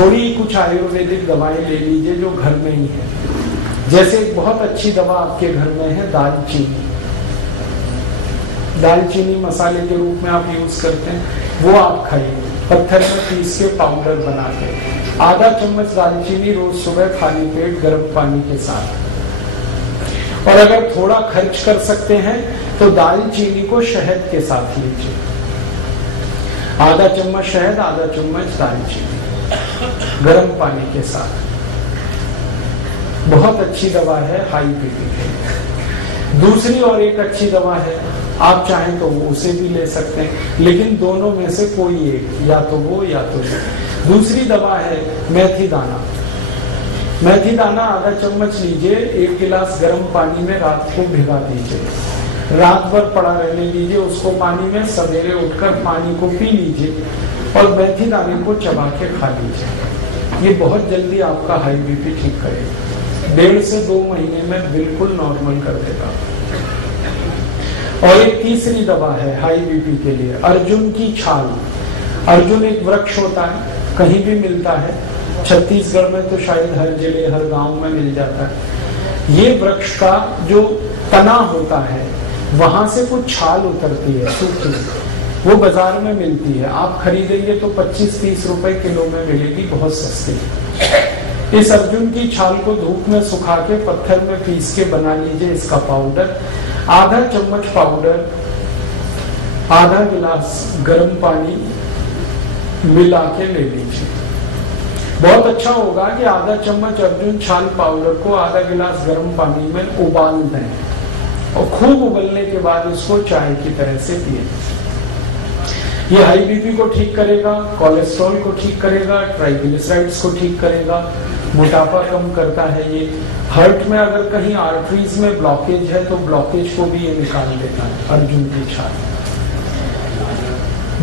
थोड़ी कुछ आयुर्वेदिक दवाएं ले लीजिए जो घर में ही है। जैसे एक बहुत अच्छी दवा आपके घर में है दालचीनी। दालचीनी मसाले के रूप में आप यूज करते हैं, वो आप खाइए, पत्थर में पीस के पाउडर बना के। आधा चम्मच दालचीनी रोज सुबह खाली पेट गर्म पानी के साथ। और अगर थोड़ा खर्च कर सकते हैं तो दालचीनी को शहद के साथ लीजिए। आधा चम्मच शहद, आधा चम्मच दालचीनी गर्म पानी के साथ। बहुत अच्छी दवा है हाई बीपी के। दूसरी और एक अच्छी दवा है, आप चाहें तो वो उसे भी ले सकते हैं, लेकिन दोनों में से कोई एक, या तो वो या तो वो। दूसरी दवा है मेथी दाना। मेथी दाना आधा चम्मच लीजिए, 1 गिलास गर्म पानी में रात को भिगा दीजिए, रात भर पड़ा रहने दीजिए उसको पानी में। सवेरे उठकर पानी को पी लीजिए और मेथी दाने को चबा के खा लीजिए। ये बहुत जल्दी आपका हाई बीपी ठीक करेगा। 1.5 से 2 महीने में बिल्कुल नॉर्मल कर देगा। और एक तीसरी दवा है हाई बीपी के लिए, अर्जुन की छाल। अर्जुन एक वृक्ष होता है, कहीं भी मिलता है, छत्तीसगढ़ में तो शायद हर जगह हर गांव में मिल जाता है। ये वृक्ष का जो तना होता है वहां से कुछ छाल उतरती है सूखी, वो बाजार में मिलती है। आप खरीदेंगे तो 25-30 रुपए किलो में मिलेगी, बहुत सस्ती। इस अर्जुन की छाल को धूप में सुखा के पत्थर में पीस के बना लीजिए इसका पाउडर। आधा चम्मच पाउडर आधा गिलास गर्म पानी मिला के ले लीजिए। बहुत अच्छा होगा कि आधा चम्मच अर्जुन छाल पाउडर को आधा गिलास गर्म पानी में उबाल दें और खूब उबलने के बाद इसको चाय की तरह से पिए। ये हाई बीपी को ठीक करेगा, कोलेस्ट्रॉल को ठीक करेगा, ट्राइग्लिसराइड्स को ठीक करेगा, मोटापा कम करता है। ये हार्ट में अगर कहीं आर्टरीज में ब्लॉकेज है तो ब्लॉकेज को भी ये निकाल देता है अर्जुन की छाल।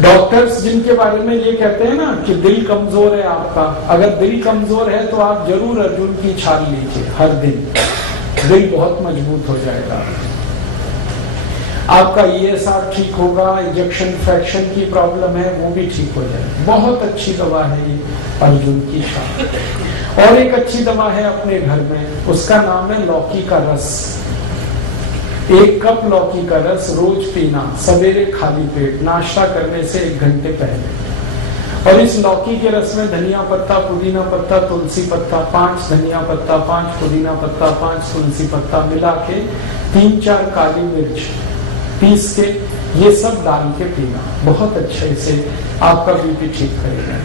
डॉक्टर्स जिनके बारे में ये कहते हैं ना कि दिल कमजोर है आपका, अगर दिल कमजोर है तो आप जरूर अर्जुन की छाल लीजिए हर दिन, दिल बहुत मजबूत हो जाएगा। आपका ESR ठीक होगा, इंजेक्शन फ्रैक्शन की प्रॉब्लम है वो भी ठीक हो जाएगी। बहुत अच्छी दवा है ये अर्जुन की छाल। और एक अच्छी दवा है अपने घर में, उसका नाम है लौकी का रस। 1 कप लौकी का रस रोज पीना, सवेरे खाली पेट, नाश्ता करने से 1 घंटे पहले। और इस लौकी के रस में धनिया पत्ता, पुदीना पत्ता, तुलसी पत्ता, 5 धनिया पत्ता, 5 पुदीना पत्ता, 5 तुलसी पत्ता मिला के 3-4 काली मिर्च पीस के ये सब डाल के पीना, बहुत अच्छे से आपका बीपी ठीक करेगा।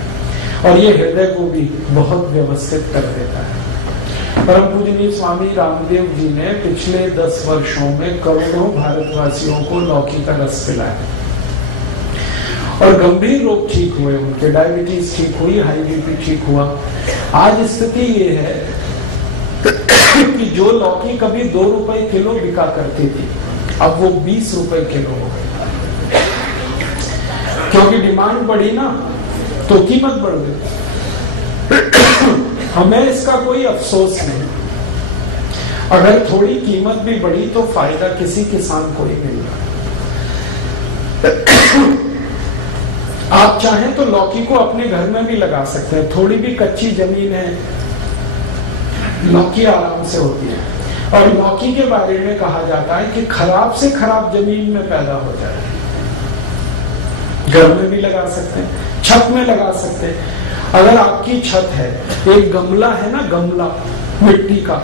और ये हृदय को भी बहुत व्यवस्थित कर देता है। परम पूजनीय स्वामी रामदेव जी ने पिछले 10 वर्षों में करोड़ों भारतवासियों को लौकी का रस पिलाया और गंभीर रोग ठीक हुए उनके। डायबिटीज ठीक हुई, हाई बीपी ठीक हुआ। आज स्थिति ये है कि जो लौकी कभी 2 रुपए किलो बिका करती थी, अब वो 20 रुपए किलो हो गई, क्योंकि डिमांड बढ़ी ना तो कीमत बढ़ गई। हमें इसका कोई अफसोस नहीं, अगर थोड़ी कीमत भी बढ़ी तो फायदा किसी किसान को ही मिल रहा। आप चाहें तो लौकी को अपने घर में भी लगा सकते हैं, थोड़ी भी कच्ची जमीन है लौकी आराम से होती है। और लौकी के बारे में कहा जाता है कि खराब से खराब जमीन में पैदा हो जाए, घर में भी लगा सकते हैं, छत में लगा सकते हैं। अगर आपकी छत है, एक गमला है ना, गमला मिट्टी का,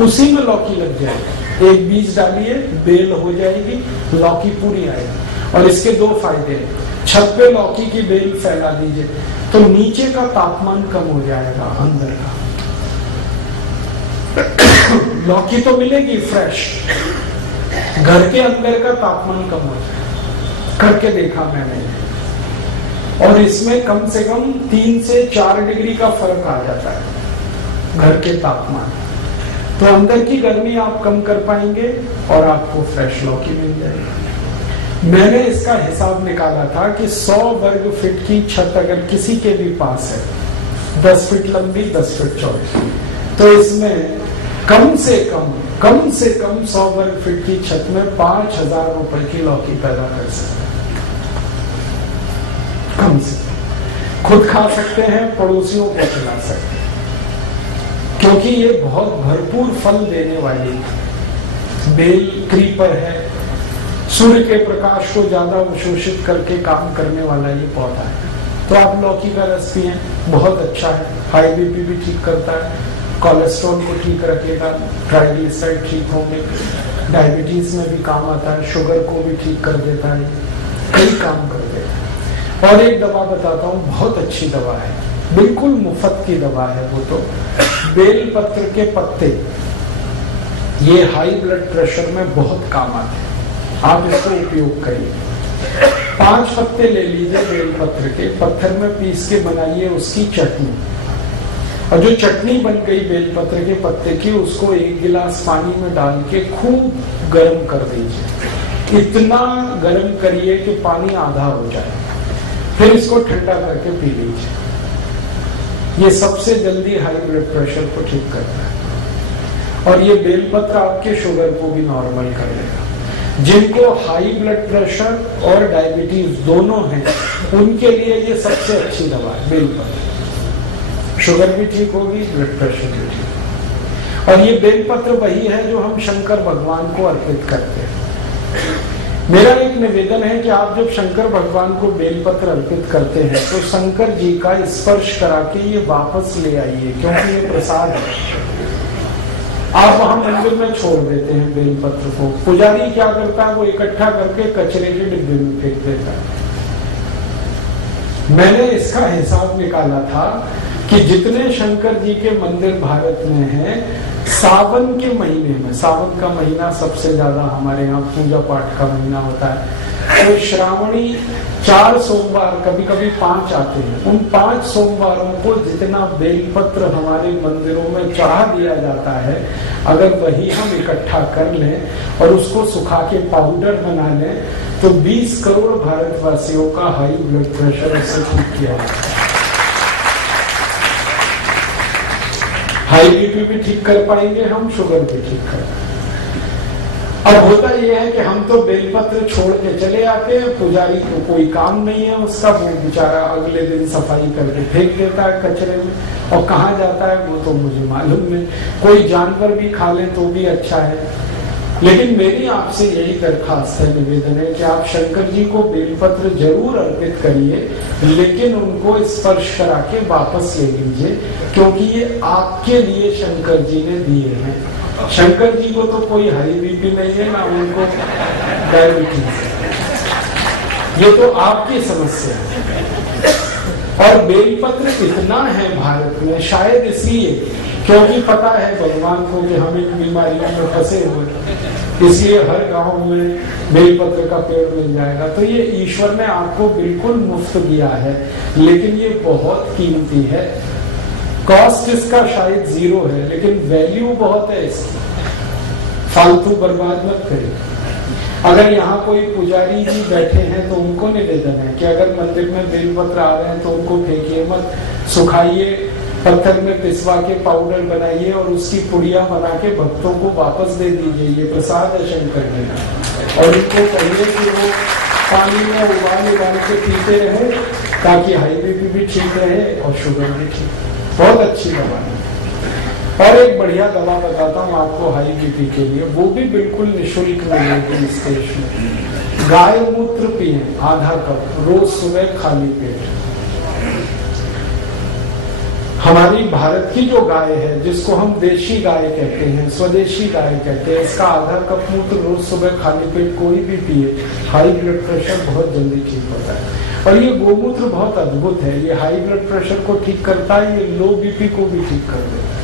उसी में लौकी लग जाएगी। एक बीज डालिए, बेल हो जाएगी, लौकी पूरी आएगी। और इसके 2 फायदे हैं। छत पे लौकी की बेल फैला दीजिए तो नीचे का तापमान कम हो जाएगा, अंदर का। लौकी तो मिलेगी फ्रेश, घर के अंदर का तापमान कम हो जाएगा, करके देखा मैंने। और इसमें कम से कम 3 से 4 डिग्री का फर्क आ जाता है घर के तापमान। तो अंदर की गर्मी आप कम कर पाएंगे और आपको फ्रेश लौकी मिल जाएगी। मैंने इसका हिसाब निकाला था कि 100 वर्ग फीट की छत अगर किसी के भी पास है, 10 फीट लंबी 10 फीट चौड़ी, तो इसमें कम से कम 100 वर्ग फीट की छत में 5,000 रुपए की लौकी पैदा कर सकते, कम से। खुद खा सकते हैं, पड़ोसियों को खिला सकते हैं, क्योंकि ये बहुत भरपूर फल देने वाली बेल क्रीपर है। सूर्य के प्रकाश को ज्यादा अवशोषित करके काम करने वाला ये पौधा है। तो आप लौकी का रस पिएं, बहुत अच्छा है। हाई बीपी भी ठीक करता है, कोलेस्ट्रॉल को ठीक रखेगा, ट्राइग्लिसराइड ठीक होंगे, डायबिटीज में भी काम आता है, शुगर को भी ठीक कर देता है, कई काम कर देता है। और एक दवा बताता हूँ, बहुत अच्छी दवा है, बिल्कुल मुफ्त की दवा है वो तो। बेल पत्र के पत्ते, ये हाई ब्लड प्रेशर में बहुत काम आते हैं, आप इसको उपयोग करिए। 5 पत्ते ले लीजिए बेल पत्र के, पत्थर में पीस के बनाइए उसकी चटनी, और जो चटनी बन गई बेल पत्र के पत्ते की, उसको 1 गिलास पानी में डाल के खूब गर्म कर दीजिए। इतना गर्म करिए कि पानी आधा हो जाए, फिर इसको ठंडा करके पी लीजिए। ये सबसे जल्दी हाई ब्लड प्रेशर को ठीक करता है, और ये बेलपत्र आपके शुगर को भी नॉर्मल कर देगा। जिनको हाई ब्लड प्रेशर और डायबिटीज दोनों हैं, उनके लिए ये सबसे अच्छी दवा है बेलपत्र। शुगर भी ठीक होगी, ब्लड प्रेशर भी ठीक होगी। और ये बेलपत्र वही है जो हम शंकर भगवान को अर्पित करते हैं। मेरा एक निवेदन है कि आप जब शंकर भगवान को बेलपत्र अर्पित करते हैं तो शंकर जी का स्पर्श करा के ये वापस ले आइए, क्योंकि ये प्रसाद है। आप वहां मंदिर में छोड़ देते हैं बेलपत्र को, पुजारी क्या करता है, वो इकट्ठा करके कचरे के डिब्बे में फेंक देता है। मैंने इसका हिसाब निकाला था कि जितने शंकर जी के मंदिर भारत में हैं, सावन के महीने में, सावन का महीना सबसे ज्यादा हमारे यहाँ पूजा पाठ का महीना होता है, तो श्रावणी 4 सोमवार, कभी कभी 5 आते हैं, उन 5 सोमवारों को जितना बेलपत्र हमारे मंदिरों में चढ़ा दिया जाता है, अगर वही हम इकट्ठा कर लें और उसको सुखा के पाउडर बना लें, तो 20 करोड़ भारतवासियों का हाई ब्लड प्रेशर उससे ठीक किया जाता है। हाई बीपी भी ठीक कर पाएंगे हम, शुगर भी ठीक कर पाएंगे। अब होता यह है कि हम तो बेलपत्र छोड़ के चले आते हैं, पुजारी को कोई काम नहीं है उसका, वो बेचारा अगले दिन सफाई करके फेंक देता है कचरे में, और कहाँ जाता है वो तो मुझे मालूम नहीं। कोई जानवर भी खा ले तो भी अच्छा है। लेकिन मेरी आपसे यही दरखास्त है, निवेदन है कि आप शंकर जी को बेलपत्र जरूर अर्पित करिए, लेकिन उनको स्पर्श करा के वापस ले लीजिए, क्योंकि ये आपके लिए शंकर जी ने दिए हैं। शंकर जी को तो कोई हाई बीपी नहीं है, ना उनको डायबिटीज, ये तो आपकी समस्या है। और बेलपत्र इतना है भारत में, शायद इसलिए क्योंकि पता है भगवान को कि हम इन बीमारियों में फंसे हुए, इसलिए हर गांव में बेलपत्र का पेड़ मिल जाएगा। तो ये ईश्वर ने आपको बिल्कुल मुफ्त दिया है, लेकिन ये बहुत कीमती है। कॉस्ट इसका शायद 0 है, लेकिन वैल्यू बहुत है इसकी। फालतू बर्बाद मत करिए। अगर यहाँ कोई पुजारी जी बैठे हैं तो उनको निवेदन है कि अगर मंदिर में बेलपत्र आ रहे हैं तो उनको फेंकिए मत, सुखाइए, पत्थर में पिसवा के पाउडर बनाइए और उसकी पुड़िया बना के भक्तों को वापस दे दीजिए। ये प्रसाद है शंकर जी का, और उनको कहिए कि वो पानी में उबाल के पीते रहे, ताकि हाई बीपी भी ठीक रहे और शुगर भी ठीक। बहुत अच्छी दवा है। और एक बढ़िया दवा बताता हूँ आपको हाई बीपी के लिए, वो भी बिल्कुल निःशुल्क मिलेगी इस देश में। गाय मूत्र पिए आधा कप रोज सुबह खाली पेट। हमारी भारत की जो गाय है, जिसको हम देशी गाय कहते हैं, स्वदेशी गाय कहते हैं, इसका आधा कप मूत्र रोज सुबह खाली पेट कोई भी पिए, हाई ब्लड प्रेशर बहुत जल्दी ठीक होता है। और ये गोमूत्र बहुत अद्भुत है, ये हाई ब्लड प्रेशर को ठीक करता है, ये लो बीपी को भी ठीक कर देता है,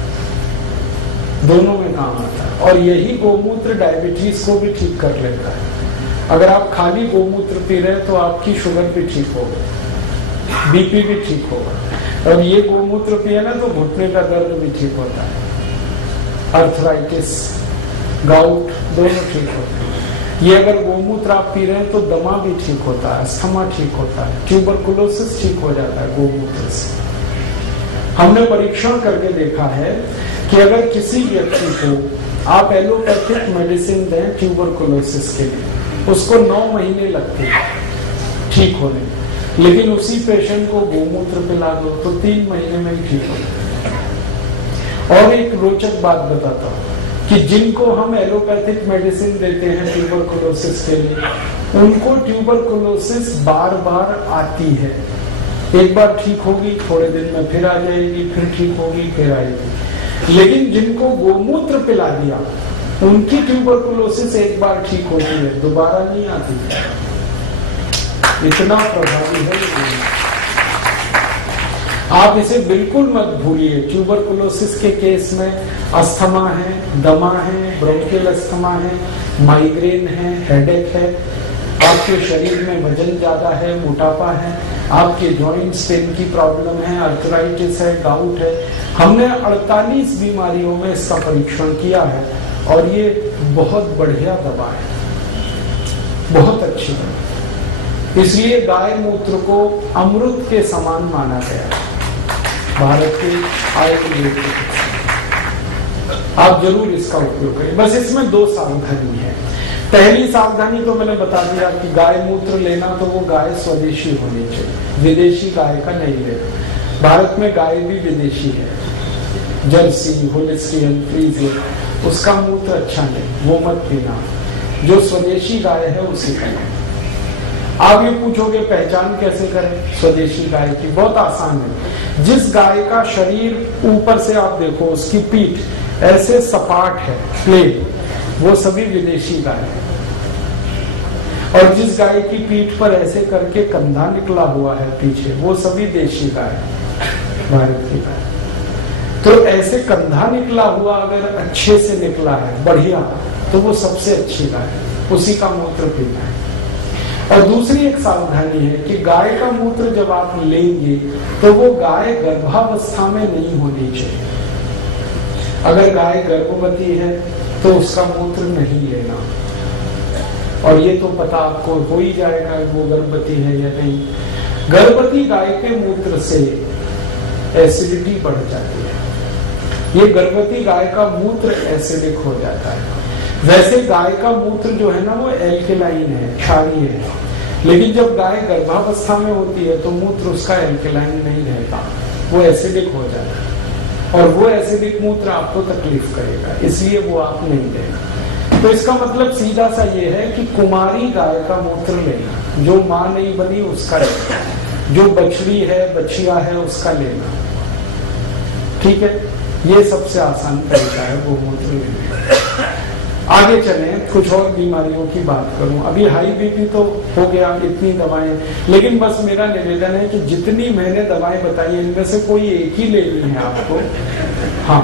दोनों में काम आता है। और यही गोमूत्र डायबिटीज को भी ठीक कर लेता है। अगर आप खाली गोमूत्र पी रहे हैं तो आपकी शुगर भी ठीक होगा, बीपी भी ठीक होगा। और ये गोमूत्र पिए ना तो घुटने का दर्द भी ठीक होता है, अर्थराइटिस, गाउट दोनों ठीक होते हैं। ये अगर गोमूत्र आप पी रहे हैं तो दमा भी ठीक होता है, अस्थमा ठीक होता है, ट्यूबरकुलोसिस ठीक हो जाता है गोमूत्र से। हमने परीक्षण करके देखा है कि अगर किसी व्यक्ति को आप एलोपैथिक मेडिसिन दें ट्यूबरकुलोसिस के लिए, उसको 9 महीने लगते हैं ठीक होने, लेकिन उसी पेशेंट को गोमूत्र पिला दो तो 3 महीने में ही ठीक हो जाए। और एक रोचक बात बताता हूँ कि जिनको हम एलोपैथिक मेडिसिन देते हैं ट्यूबरकुलोसिस के लिए, उनको ट्यूबरकुलोसिस बार बार आती है। एक बार ठीक होगी, थोड़े दिन में फिर आ जाएगी, फिर ठीक होगी, फिर आएगी। लेकिन जिनको गोमूत्र पिला दिया, उनकी ट्यूबरकुलोसिस एक बार ठीक होती है, दोबारा नहीं आती। इतना प्रभावी है। आप इसे बिल्कुल मत भूलिए। ट्यूबरकुलोसिस के केस में अस्थमा है, दमा है, ब्रोंकियल अस्थमा है, माइग्रेन है, हेडेक है, आपके शरीर में वजन ज्यादा है, मोटापा है, आपके जॉइंट्स पेन की प्रॉब्लम है, आर्थराइटिस है, गाउट है। हमने 48 बीमारियों में इसका परीक्षण किया है और ये बहुत बढ़िया दवा है, बहुत अच्छी दवा। इसलिए गाय मूत्र को अमृत के समान माना गया है भारत के आयुर्वेद। आप जरूर इसका उपयोग करें। बस इसमें 2 सावधानी है। पहली सावधानी तो मैंने बता दिया कि गाय मूत्र लेना तो वो गाय स्वदेशी होनी चाहिए, विदेशी गाय का नहीं लेना। भारत में गाय भी विदेशी है, जर्सी, होलिस्टियन, फ्रीजियन, उसका मूत्र अच्छा नहीं, वो मत पीना। जो स्वदेशी गाय है उसी का लेना। आप ये पूछोगे पहचान कैसे करें स्वदेशी गाय की? बहुत आसान है। जिस गाय का शरीर ऊपर से आप देखो, उसकी पीठ ऐसे सपाट है, प्लेन, वो सभी विदेशी गाय है। और जिस गाय की पीठ पर ऐसे करके कंधा निकला हुआ है पीछे, वो सभी देशी गाय है, भारत की गाय। तो ऐसे कंधा निकला हुआ अगर अच्छे से निकला है, बढ़िया, तो वो सबसे अच्छी गाय है, उसी का मूत्र पीना है। और दूसरी एक सावधानी है कि गाय का मूत्र जब आप लेंगे तो वो गाय गर्भावस्था में नहीं होनी चाहिए। अगर गाय गर्भवती है तो उसका मूत्र नहीं लेना। और ये तो पता आपको हो ही जाएगा वो गर्भवती है या नहीं। गर्भवती गाय के मूत्र से एसिडिटी बढ़ जाती है। ये गर्भवती गाय का मूत्र एसिडिक हो जाता है। वैसे गाय का मूत्र जो है ना वो एल्केलाइन है, क्षारीय है, लेकिन जब गाय गर्भावस्था में होती है तो मूत्र उसका एल्केलाइन नहीं रहता, वो एसिडिक हो जाता है। और वो एसिडिक मूत्र आपको तकलीफ करेगा, इसलिए वो आप नहीं लेना। तो इसका मतलब सीधा सा ये है कि कुमारी गाय का मूत्र लेना, जो माँ नहीं बनी उसका लेना, जो बछड़ी है, बछिया है, उसका लेना। ठीक है, ये सबसे आसान तरीका है वो मूत्र लेने। आगे चले, कुछ और बीमारियों की बात करूं। अभी हाई बीपी तो हो गया, इतनी दवाएं, लेकिन बस मेरा निवेदन है कि जितनी मैंने दवाएं बताई इनमें से कोई एक ही लेनी है आपको। हाँ,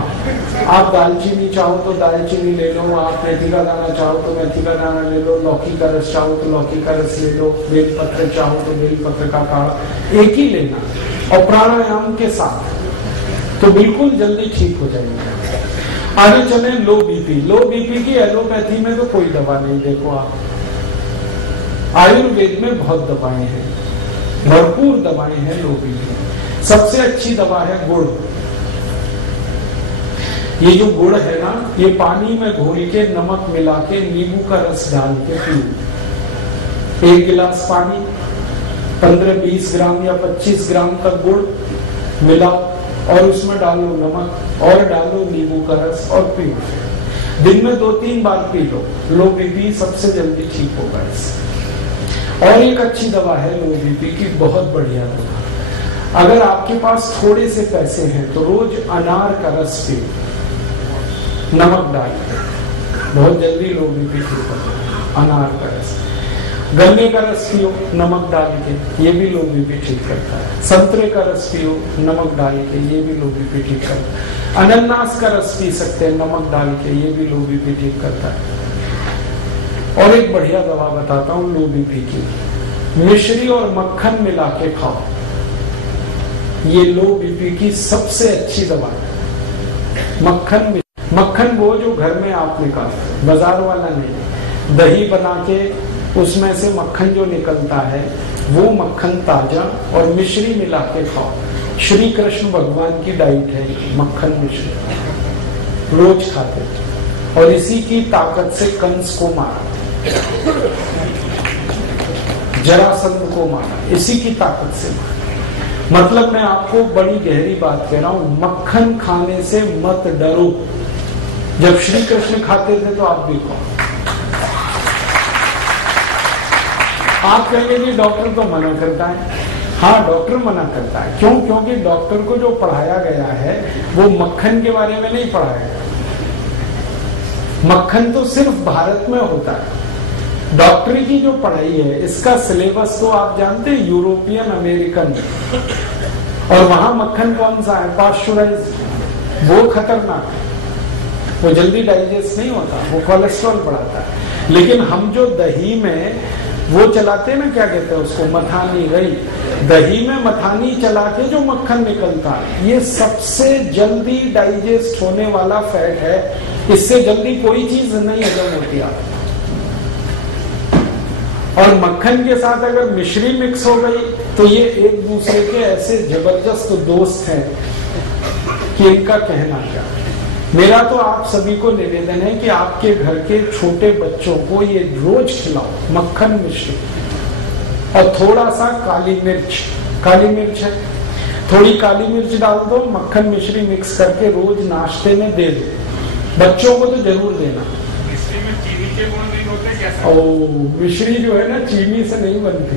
आप दालचीनी चाहो तो दालचीनी ले लो, आप मेथी का दाना चाहो तो मेथी का दाना ले लो, लौकी का रस चाहो तो लौकी का रस ले लो, बेलपत्र चाहो तो बेलपत्र का काढ़ा, एक ही लेना और प्राणायाम के साथ, तो बिल्कुल जल्दी ठीक हो जाएंगे। आगे चले, लो बीपी। लो बीपी की एलोपैथी में तो कोई दवा नहीं। देखो आप, आयुर्वेद में बहुत दवाएं हैं, भरपूर दवाएं हैं लो बीपी। सबसे अच्छी दवा है गुड़। ये जो गुड़ है ना, ये पानी में घोल के नमक मिला के नींबू का रस डाल के पियो। 1 गिलास पानी, 15-20 ग्राम या 25 ग्राम का गुड़ मिलाओ और उसमें डालो नमक और डालो नींबू का रस और पियो। दिन में 2-3 बार पी लो, लो बीपी सबसे जल्दी ठीक होगा इससे। और एक अच्छी दवा है लो बीपी की, बहुत बढ़िया दवा। अगर आपके पास थोड़े से पैसे हैं तो रोज अनार का रस पियो, नमक डाल के, बहुत जल्दी लो बीपी ठीक होगा। अनार का रस, गन्ने का रस पियो नमक डाल के, ये भी लो बीपी ठीक करता है। संतरे का रस पियो नमक डाल के, ये भी लो बीपी ठीक करता है। अनानास का रस पी सकते हैं नमक डाल के, ये भी लो बीपी ठीक करता है। और एक बढ़िया दवा बताता हूँ लो बीपी की, मिश्री और मक्खन मिला के खाओ, ये लो बीपी की सबसे अच्छी दवा है। मक्खन वो जो घर में आप निकालते, बाजार वाला नहीं। दही बना के उसमें से मक्खन जो निकलता है वो मक्खन ताजा, और मिश्री मिला के खाओ। श्री कृष्ण भगवान की डाइट है मक्खन मिश्री, रोज खाते, और इसी की ताकत से कंस को मारा। जरासंध को मारा, इसी की ताकत से मारा। मतलब मैं आपको बड़ी गहरी बात कह रहा हूं, मक्खन खाने से मत डरो। जब श्री कृष्ण खाते थे तो आप भी खाओ। आप कहेंगे कि डॉक्टर तो मना करता है। हाँ, डॉक्टर मना करता है। क्यों? क्योंकि डॉक्टर को जो पढ़ाया गया है वो मक्खन के बारे में नहीं पढ़ाया गया। मक्खन तो सिर्फ भारत में होता है। डॉक्टरी की जो पढ़ाई है इसका सिलेबस तो आप जानते हैं, यूरोपियन अमेरिकन, और वहां मक्खन कौन सा है? पाश्चराइज। वो खतरनाक है, वो जल्दी डाइजेस्ट नहीं होता, वो कोलेस्ट्रॉल बढ़ाता है। लेकिन हम जो दही में वो चलाते हैं ना, क्या कहते हैं उसको, मथानी। रही दही में मथानी चला के जो मक्खन निकलता है, ये सबसे जल्दी डाइजेस्ट होने वाला फैट है। इससे जल्दी कोई चीज नहीं हजम होती आप। और मक्खन के साथ अगर मिश्री मिक्स हो गई तो ये एक दूसरे के ऐसे जबरदस्त दोस्त हैं कि इनका कहना क्या। मेरा तो आप सभी को निवेदन है कि आपके घर के छोटे बच्चों को ये रोज खिलाओ, मक्खन मिश्री और थोड़ा सा काली मिर्च। काली मिर्च है, थोड़ी काली मिर्च डाल दो, मक्खन मिश्री मिक्स करके रोज नाश्ते में दे दो। बच्चों को तो जरूर देना। मिश्री में चीनी के गुण नहीं होते क्या? ओ, मिश्री जो है ना चीनी से नहीं बनती,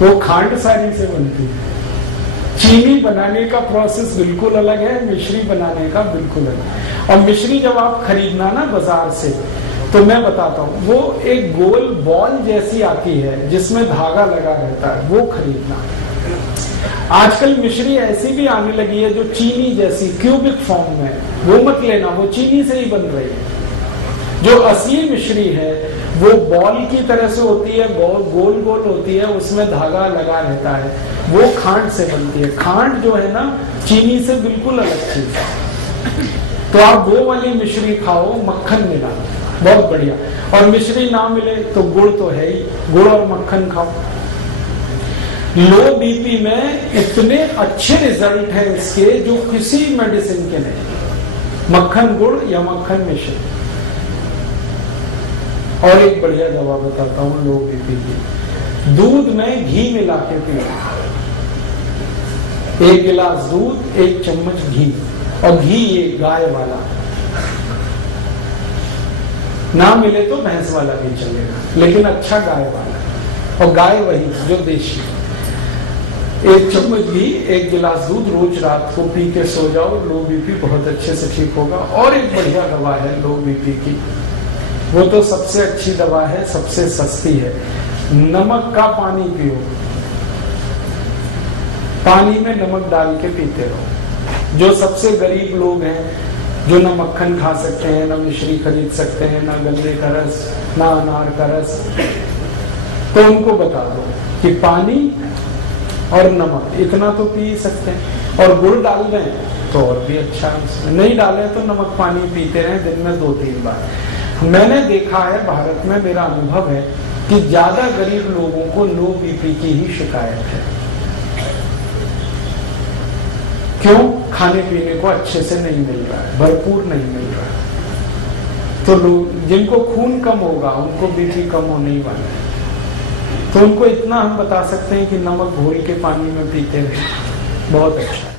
वो खांड सारी से बनती है। चीनी बनाने का प्रोसेस बिल्कुल अलग है, मिश्री बनाने का बिल्कुल अलग। और मिश्री जब आप खरीदना ना बाजार से, तो मैं बताता हूँ, वो एक गोल बॉल जैसी आती है जिसमें धागा लगा रहता है, वो खरीदना। आजकल मिश्री ऐसी भी आने लगी है जो चीनी जैसी क्यूबिक फॉर्म में, वो मत लेना, वो चीनी से ही बन रही है। जो असली मिश्री है वो बॉल की तरह से होती है, गोल गोल होती है, उसमें धागा लगा रहता है, वो खांड से बनती है। खांड जो है ना चीनी से बिल्कुल अलग चीज है। तो आप वो वाली मिश्री खाओ, मक्खन मिला, बहुत बढ़िया। और मिश्री ना मिले तो गुड़ तो है ही, गुड़ और मक्खन खाओ। लो बीपी में इतने अच्छे रिजल्ट है इसके जो किसी मेडिसिन के नहीं। मक्खन गुड़ या मक्खन मिश्री। और एक बढ़िया दवा बताता हूँ लो बीपी की। दूध में घी मिला के पियो, 1 गिलास दूध, 1 चम्मच घी। और घी ये गाय वाला, ना मिले तो भैंस वाला भी चलेगा, लेकिन अच्छा गाय वाला। और गाय वही जो देशी। 1 चम्मच घी, 1 गिलास दूध, रोज रात को पी के सो जाओ, लो बीपी बहुत अच्छे से ठीक होगा। और एक बढ़िया दवा है लो बीपी की, वो तो सबसे अच्छी दवा है, सबसे सस्ती है। नमक का पानी पियो, पानी में नमक डाल के पीते रहो। जो सबसे गरीब लोग हैं, जो ना मक्खन खा सकते हैं, ना मिश्री खरीद सकते हैं, ना गन्ने का रस, ना अनार का रस, तो उनको बता दो कि पानी और नमक इतना तो पी सकते हैं। और गुड़ डाल दें तो और भी अच्छा है। नहीं डाले तो नमक पानी पीते रहें दिन में 2-3 बार। मैंने देखा है भारत में, मेरा अनुभव है कि ज्यादा गरीब लोगों को लो बीपी की ही शिकायत है। क्यों? खाने पीने को अच्छे से नहीं मिल रहा है, भरपूर नहीं मिल रहा है। तो लोग जिनको खून कम होगा उनको बीपी कम होने ही वाला है। तो उनको इतना हम बता सकते हैं कि नमक घोल के पानी में पीते रहे, बहुत अच्छा है।